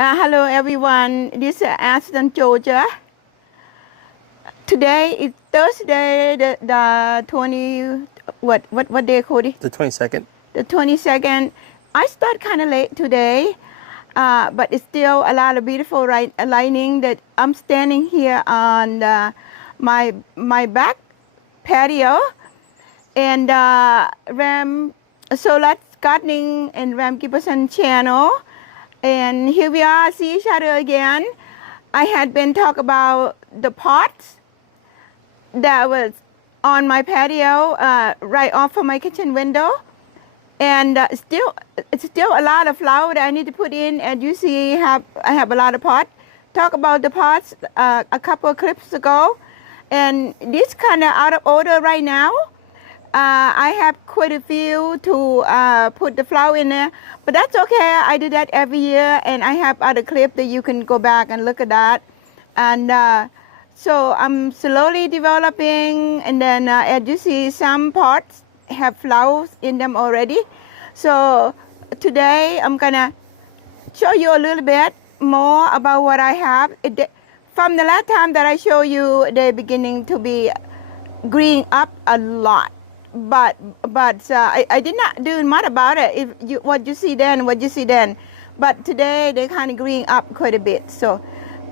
Hello everyone, this is Aston, Georgia. Today is Thursday, the 20, what day, Cody? The 22nd. The 22nd. I start kind of late today, but it's still a lot of beautiful lighting that I'm standing here on my back patio, and Ram Sorat Gardening and Ram Giberson Channel. And here we are, see each other again. I had been talking about the pots that was on my patio, right off of my kitchen window. And it's still a lot of flower that I need to put in. And you see, I have a lot of pots. Talk about the pots a couple of clips ago. And this kind of out of order right now. I have quite a few to put the flower in there, but that's okay. I do that every year, and I have other clips that you can go back and look at that. And so I'm slowly developing, and then as you see, some pots have flowers in them already. So today I'm gonna show you a little bit more about what I have. From the last time that I showed you, they're beginning to be green up a lot. But I did not do much about it. What you see then, what you see then. But today they kind of green up quite a bit. So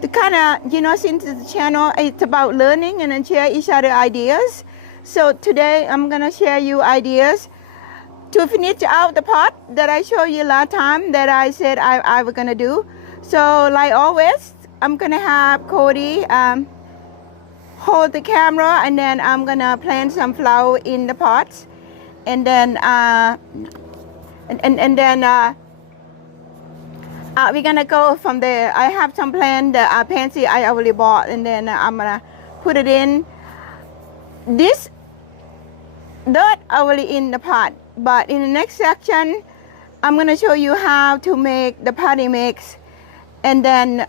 the kind of, since the channel, it's about learning and then share each other ideas. So today I'm gonna share you ideas to finish out the pot that I showed you last time that I said I was gonna do. So like always, I'm gonna have Cody hold the camera, and then I'm gonna plant some flower in the pots, and then we're gonna go from there. I have some plant pansy I already bought, and then I'm gonna put it in. This dirt already in the pot, but in the next section I'm gonna show you how to make the potting mix, and then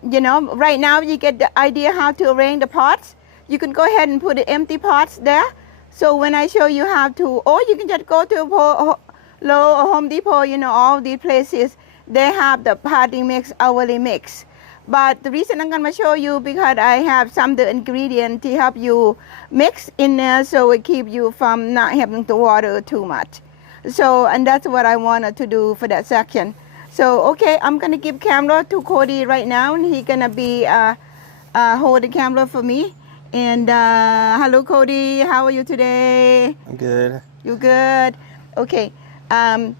right now you get the idea how to arrange the pots. You can go ahead and put the empty pots there. So when I show you how to, or you can just go to Lowe's or Home Depot, all these places, they have the potting mix already mixed. But the reason I'm gonna show you, because I have some of the ingredients to help you mix in there, so it keep you from not having to water too much. So, and that's what I wanted to do for that section. So, okay, I'm going to give camera to Cody right now, and he's going to be hold the camera for me. And hello, Cody. How are you today? I'm good. You good? Okay. You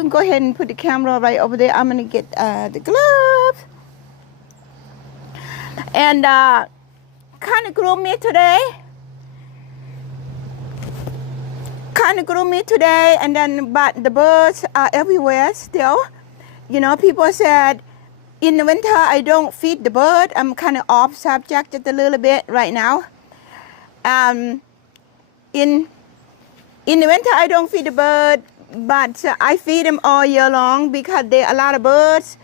can go ahead and put the camera right over there. I'm going to get the gloves. And kind of groom me today. And then, but the birds are everywhere still. People said in the winter I don't feed the bird. I'm kind of off subject just a little bit right now. In the winter I don't feed the bird, but I feed them all year long, because there are a lot of birds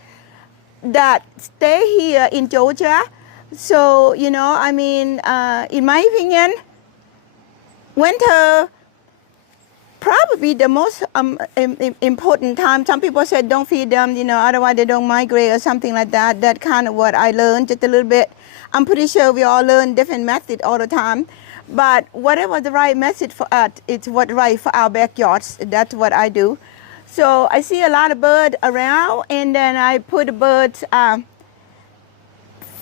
that stay here in Georgia. So, in my opinion, winter probably the most important time. Some people said don't feed them, otherwise they don't migrate or something like that. That's kind of what I learned just a little bit. I'm pretty sure we all learn different methods all the time. But whatever the right method for us, it's what's right for our backyards. That's what I do. So I see a lot of birds around, and then I put the birds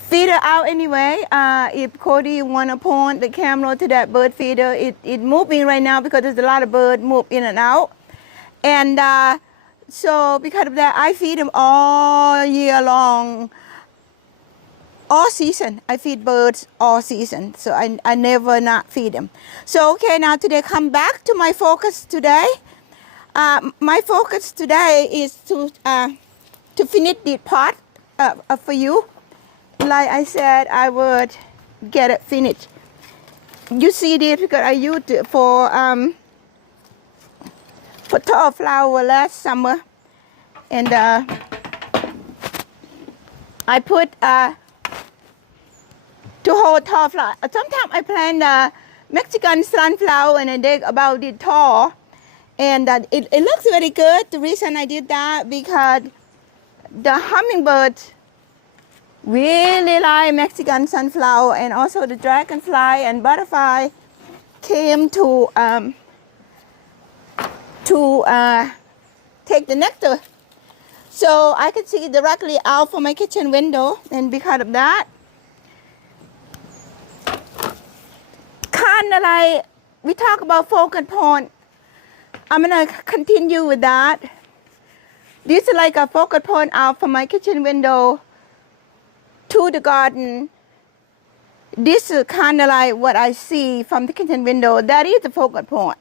feeder out anyway. If Cody want to point the camera to that bird feeder, it's moving right now because there's a lot of birds move in and out. And so because of that, I feed them all year long, all season. I feed birds all season, so I never not feed them. So okay, now today come back to my focus today. My focus today is to finish the pot for you. Like I said, I would get it finished. You see this because I used it for tall flower last summer, and I put to hold tall flower. Sometimes I plant Mexican sunflower, and they're about this tall, and it looks very good. The reason I did that because the hummingbirds really like Mexican sunflower, and also the dragonfly and butterfly came to take the nectar. So I could see directly out from my kitchen window, and because of that, kind of like we talk about focal point, I'm gonna continue with that. This is like a focal point out from my kitchen window to the garden. This is kind of like what I see from the kitchen window. That is the focal point.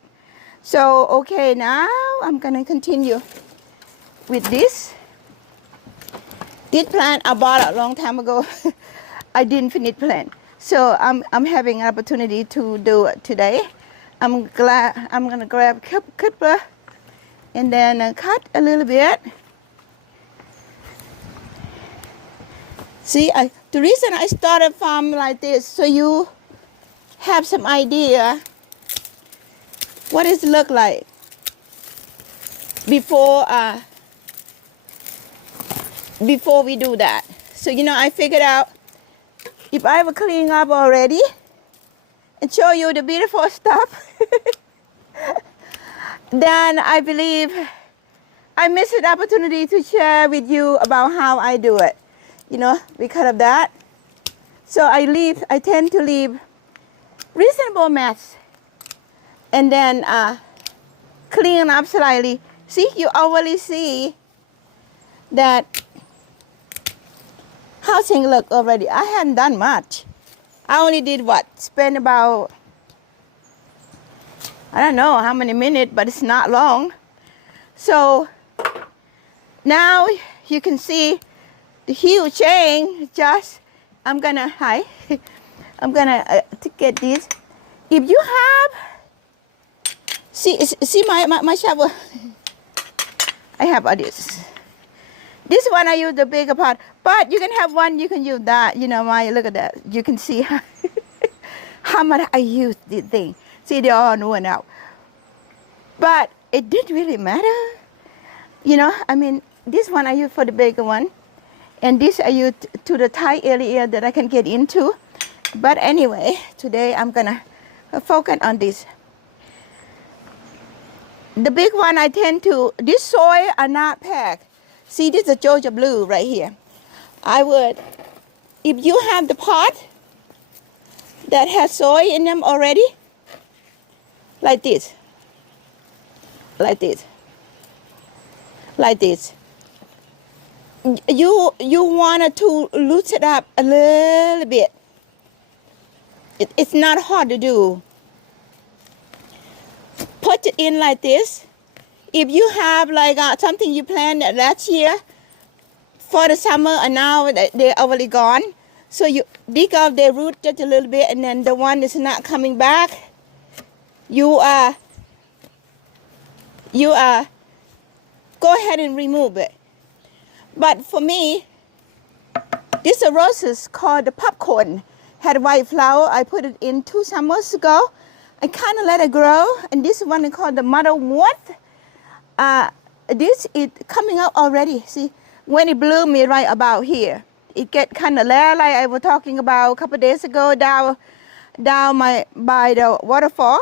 So, okay, now I'm gonna continue with this. This plant I bought a long time ago. I didn't finish plant. So I'm having an opportunity to do it today. I'm gonna grab clipper and then cut a little bit. See, the reason I started farm like this, so you have some idea what it look like before we do that. So I figured out if I were cleaning up already and show you the beautiful stuff, then I believe I missed the opportunity to share with you about how I do it. Because of that. So I tend to leave reasonable mess and then clean up slightly. See, you already see that how things look already. I hadn't done much. I only did spend about, I don't know how many minutes, but it's not long. So now you can see the huge change. I'm gonna to get this. If you have, see my shovel. I have all this. This one I use the bigger part, but you can have one. You can use that. Look at that. You can see how much I use this thing. See, they all worn out. But it didn't really matter. This one I use for the bigger one. And this I use to the tight area that I can get into. But anyway, today I'm gonna focus on this. The big one I tend to, this soil are not packed. See, this is a Georgia blue right here. I would, if you have the pot that has soil in them already, like this, like this, like this. You want to loosen it up a little bit. It's not hard to do. Put it in like this. If you have like something you planted last year for the summer and now they're already gone, so you dig out their root just a little bit, and then the one is not coming back, you go ahead and remove it. But for me, this roses called the popcorn, had white flower. I put it in 2 summers ago. I kind of let it grow. And this one is called the motherwort. This is coming out already. See, when it bloomed me right about here, it get kind of layer like I was talking about a couple of days ago down by the waterfall.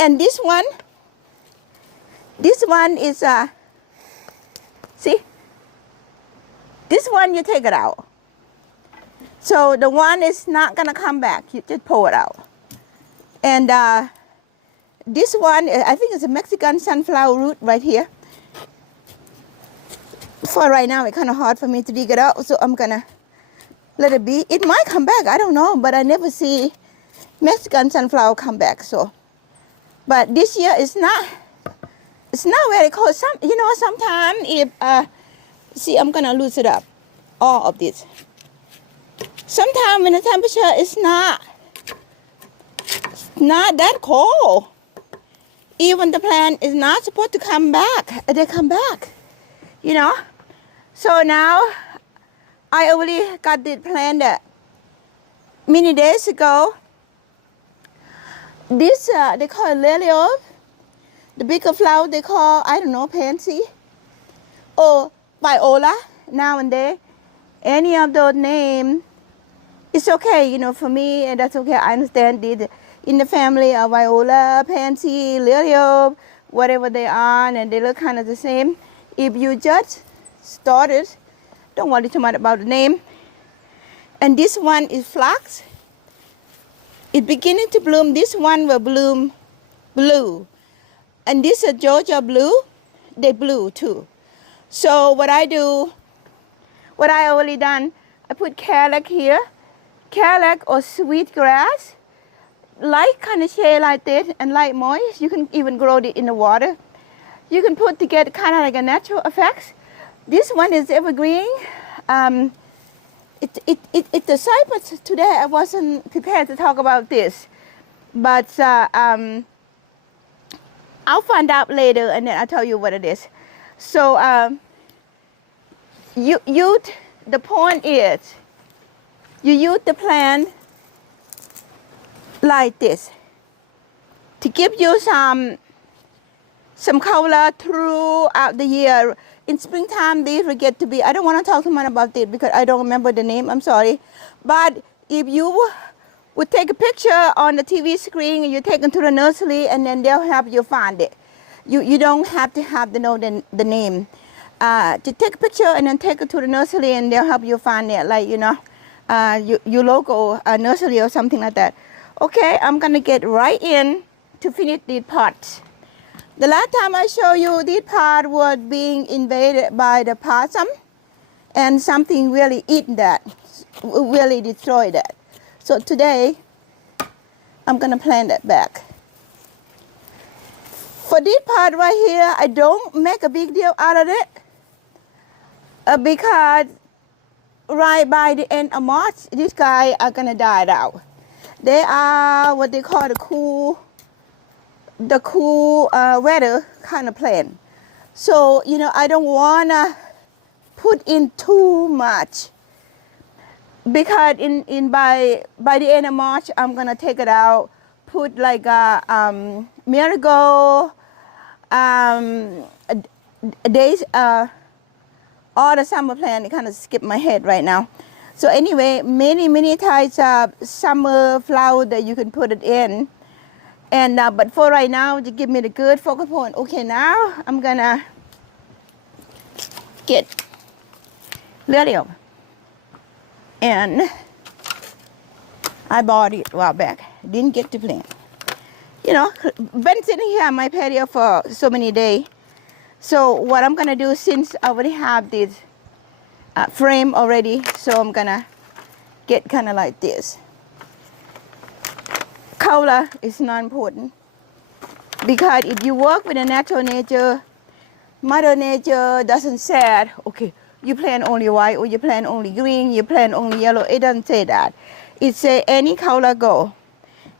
And this one is see, this one you take it out. So the one is not gonna come back. You just pull it out. And this one, I think it's a Mexican sunflower root right here. For right now, it's kind of hard for me to dig it out, so I'm gonna let it be. It might come back, I don't know, but I never see Mexican sunflower come back. So, but this year it's not very cold. Sometimes if see, I'm gonna lose it up, all of this. Sometimes when the temperature is not that cold, even the plant is not supposed to come back, they come back, So now I already got this planted many days ago. This they call it lily of. The bigger flower they call, I don't know, pansy. Or Viola now and then. Any of those names, it's okay, you know, for me, and that's okay. I understand it. In the family of Viola, Pansy, Lily, whatever they are, and they look kind of the same. If you just started, don't worry too much about the name. And this one is flax. It's beginning to bloom. This one will bloom blue. And this is Georgia blue. They blue too. So what I already done, I put carrot here. Carrot or sweet grass. Light kind of shade like this and light moist. You can even grow it in the water. You can put to get kind of like a natural effect. This one is evergreen. It's the cypress. Today I wasn't prepared to talk about this, but I'll find out later and then I'll tell you what it is. So the point is, you use the plant like this to give you some color throughout the year. In springtime, these will get to be, I don't want to talk too much about this because I don't remember the name, I'm sorry. But if you would take a picture on the TV screen and you take them to the nursery and then they'll help you find it. You don't have to know the name. Just take a picture and then take it to the nursery and they'll help you find it, like, you know, your local nursery or something like that. Okay, I'm gonna get right in to finish these pots. The last time I showed you, this pot was being invaded by the possum, and something really eaten that, really destroyed that. So today, I'm gonna plant that back. For this pot right here, I don't make a big deal out of it, because right by the end of March, these guys are gonna die out. They are what they call the cool weather kind of plant. So, you know, I don't want to put in too much, because by the end of March, I'm going to take it out, put like a marigold, days, all the summer plant. It kind of skipped my head right now. So anyway, many types of summer flower that you can put it in. And but for right now, to give me the good focal point. Okay, now I'm gonna get lily, and I bought it a while back. Didn't get to plant. You know, been sitting here on my patio for so many days. So what I'm gonna do, since I already have this frame already, so I'm gonna get kind of like this. Color is not important, because if you work with the natural nature, Mother Nature doesn't say, okay, you plant only white, or you plant only green, you plant only yellow. It doesn't say that. It says any color go.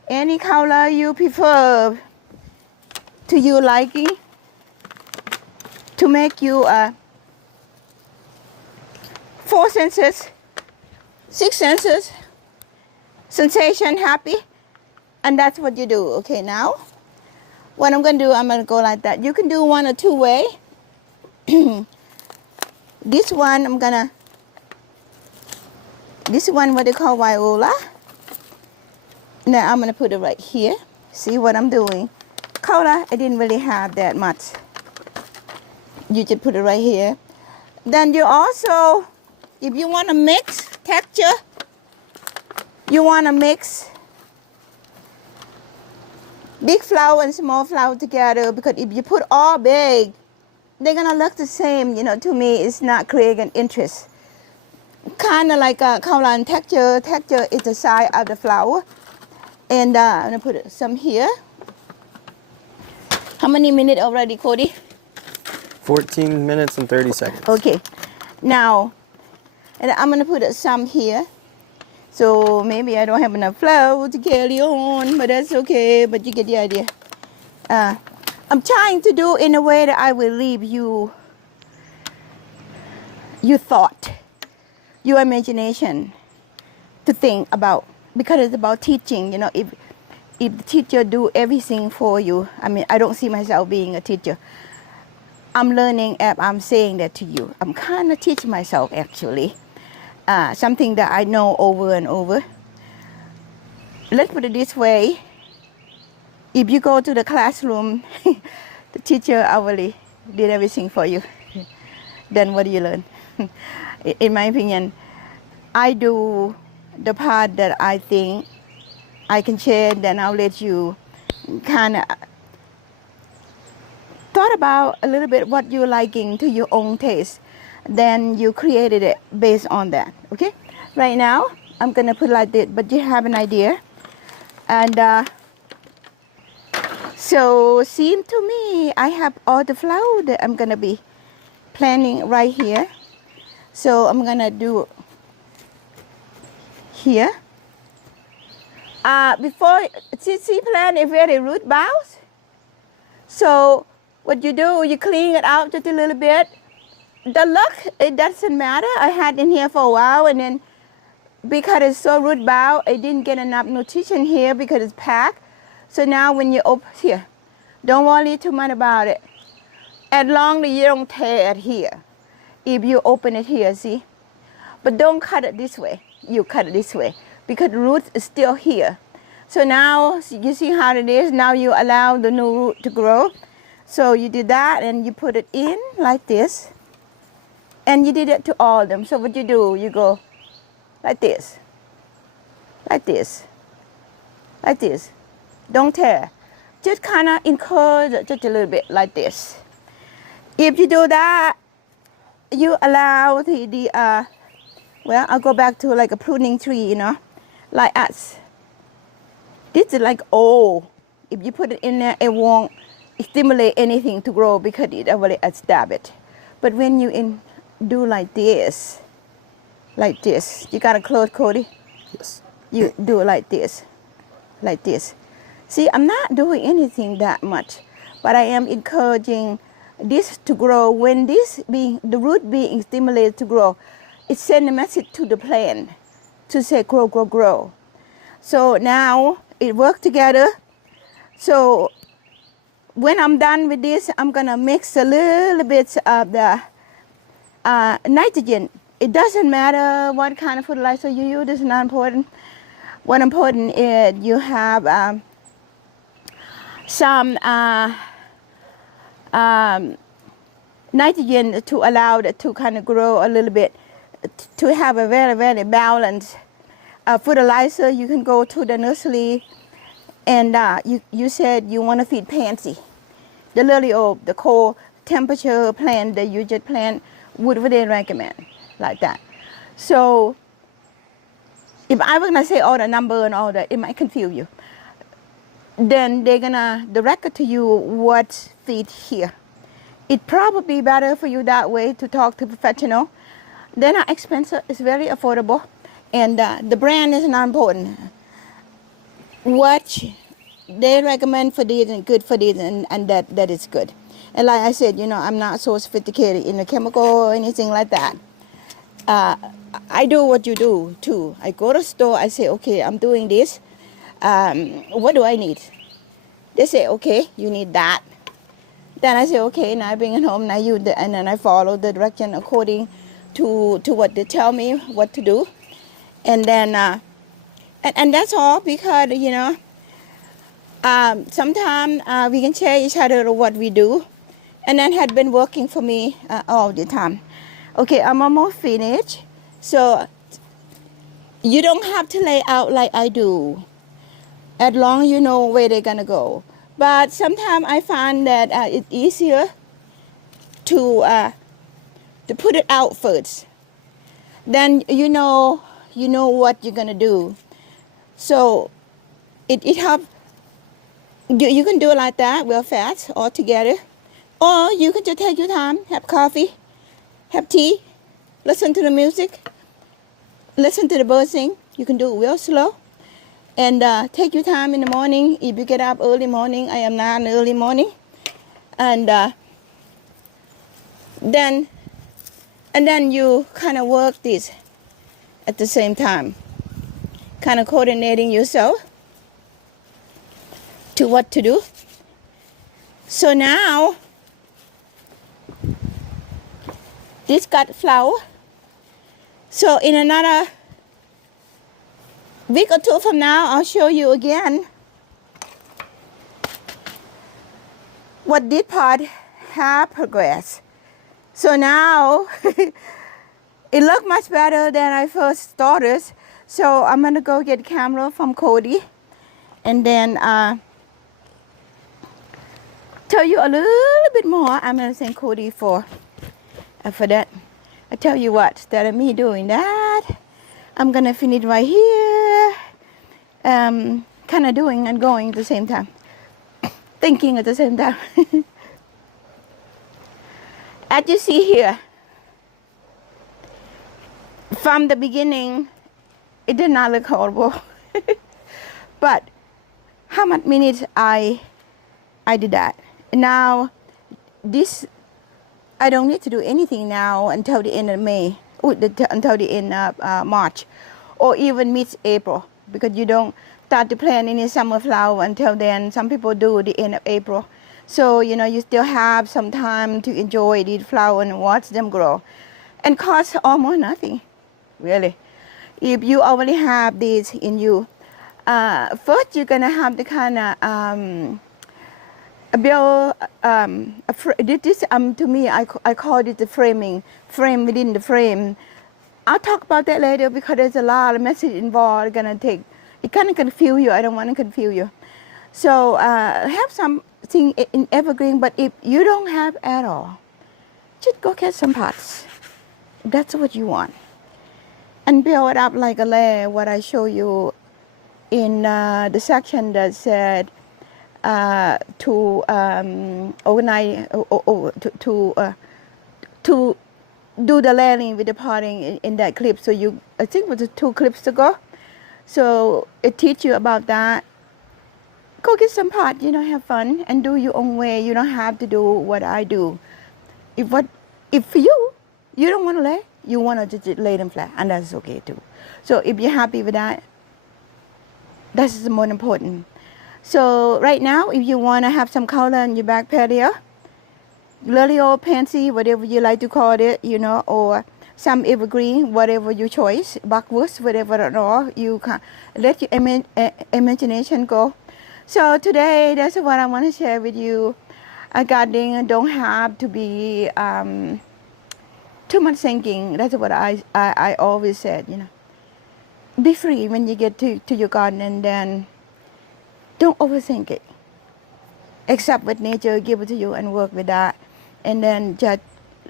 Any color you prefer to your liking, to make you 4 senses, 6 senses, sensation happy. And that's what you do. Okay, now what I'm going to do, I'm going to go like that. You can do one or two way. This one, this one what they call viola. Now I'm going to put it right here. See what I'm doing? Color, I didn't really have that much. You just put it right here. Then you also, if you want to mix texture, you want to mix big flower and small flower together, because if you put all big, they're gonna look the same. You know, to me, it's not creating interest. Kind of like color and texture. Texture is the size of the flower. And I'm gonna put some here. How many minutes already, Cody? 14 minutes and 30 seconds. Okay. Now, and I'm gonna put some here. So maybe I don't have enough flour to carry on, but that's okay. But you get the idea. I'm trying to do in a way that I will leave you your thought, your imagination to think about, because it's about teaching. You know, if the teacher do everything for you, I mean, I don't see myself being a teacher. I'm learning as I'm saying that to you. I'm kind of teaching myself actually. Something that I know over and over. Let's put it this way. If you go to the classroom, the teacher already did everything for you. Then what do you learn? In my opinion, I do the part that I think I can share, then I'll let you kind of thought about a little bit what you're liking to your own taste. Then you created it based on that, okay? Right now, I'm gonna put like this, but you have an idea. And so seem to me, I have all the flower that I'm gonna be planting right here. So I'm gonna do here. Before, see plant is very root bound. So what you do, you clean it out just a little bit. The look, it doesn't matter. I had in here for a while, and then because it's so root bound, I didn't get enough nutrition here because it's packed. So now when you open here, don't worry too much about it. As long as you don't tear it here. If you open it here, see? But don't cut it this way. You cut it this way because the root is still here. So now you see how it is. Now you allow the new root to grow. So you did that and you put it in like this. And you did it to all of them. So what you do, you go like this, like this, like this. Don't tear. Just kind of encourage it just a little bit like this. If you do that, you allow well, I'll go back to like a pruning tree, you know, like us. This is like old. If you put it in there, it won't stimulate anything to grow because it already established. But when you do like this, you got to close, Cody? Yes. You do it like this. See, I'm not doing anything that much, but I am encouraging this to grow. When the root being stimulated to grow, it sends a message to the plant to say grow, grow, grow. So now it works together. So when I'm done with this, I'm gonna mix a little bit of the nitrogen. It doesn't matter what kind of fertilizer you use, it's not important. What important is you have some nitrogen to allow it to kind of grow a little bit, to have a very, very balanced fertilizer. You can go to the nursery and you said you want to feed pansy. The lily of the cold temperature plant that you just plant would they recommend like that. So if I was gonna say all the number and all that, it might confuse you. Then they're gonna direct it to you what feed here. It probably better for you that way to talk to a professional. They're not expensive, it's very affordable. And the brand is not important. What they recommend for this and good for this and that is good. And like I said, you know, I'm not so sophisticated in the chemical or anything like that. I do what you do too. I go to the store, I say, okay, I'm doing this. What do I need? They say, okay, you need that. Then I say, okay, now I bring it home, and I use it, and then I follow the direction according to what they tell me what to do. And then, and that's all because, you know, sometimes we can share each other what we do. And that had been working for me all the time. Okay, I'm almost finished. So you don't have to lay out like I do, as long as you know where they're gonna go. But sometimes I find that it's easier to put it out first. Then you know what you're gonna do. So it helps. You can do it like that, real fast, all together. Or you can just take your time, have coffee, have tea, listen to the music, listen to the birds sing. You can do it real slow. And take your time in the morning. If you get up early morning, I am not in early morning. And then you kind of work this at the same time. Kind of coordinating yourself to what to do. So now, This got flower. So in another week or two from now, I'll show you again what this part have progressed. So now it look much better than I first started. So I'm gonna go get camera from Cody and then tell you a little bit more. I'm gonna thank Cody for that. I tell you what, instead of me doing that, I'm gonna finish right here. Kind of doing and going at the same time. Thinking at the same time. As you see here, from the beginning, it did not look horrible. But how much minutes I did that. Now, this, I don't need to do anything now until the end of May, until the end of March, or even mid-April, because you don't start to plant any summer flower until then. Some people do the end of April. So, you know, you still have some time to enjoy these flowers and watch them grow. And cost almost nothing, really. If you already have these in you, first you're gonna have the kind of build this to me I call it the frame within the frame. I'll talk about that later because there's a lot of message involved. It kind of confuse you. I don't want to confuse you. So have something in evergreen, but if you don't have at all, just go get some pots. If that's what you want, and build it up like a layer. What I show you in the section that said to organize to do the layering with the potting in that clip. So I think it was 2 clips ago. So it teach you about that. Go get some pot, you know, have fun and do your own way. You don't have to do what I do. If for you don't want to lay, you want to just lay them flat, and that's okay too. So if you're happy with that, that's the most important. So right now, if you want to have some color in your back patio, lily or pansy, whatever you like to call it, you know, or some evergreen, whatever your choice, buckwoods, whatever at all, you can let your imagination go. So today, that's what I want to share with you. Gardening don't have to be too much thinking. That's what I always said, you know. Be free when you get to your garden, and then don't overthink it. Accept what nature give it to you and work with that. And then just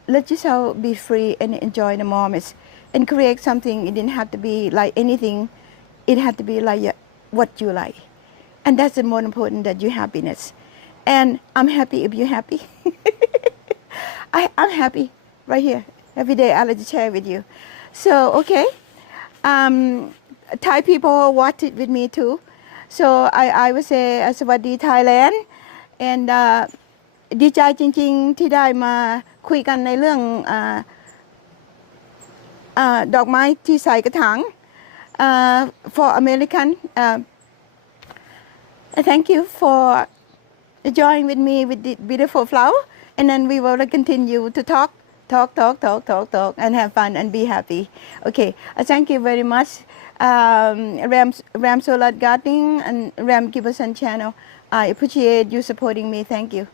let yourself be free and enjoy the moments and create something. It didn't have to be like anything. It had to be like what you like. And that's the most important, that your happiness. And I'm happy if you're happy. I'm happy right here. Every day I like to share with you. So, okay. Thai people watch it with me too. So I would say สวัสดี Thailand and ดีใจจริงๆที่ได้มาคุยกันในเรื่องดอกไม้ที่ใส่กระถาง for American thank you for joining with me with the beautiful flower, and then we will continue to talk and have fun and be happy. Okay, thank you very much. Ram Sorat Gardening and Ram Giberson Channel. I appreciate you supporting me. Thank you.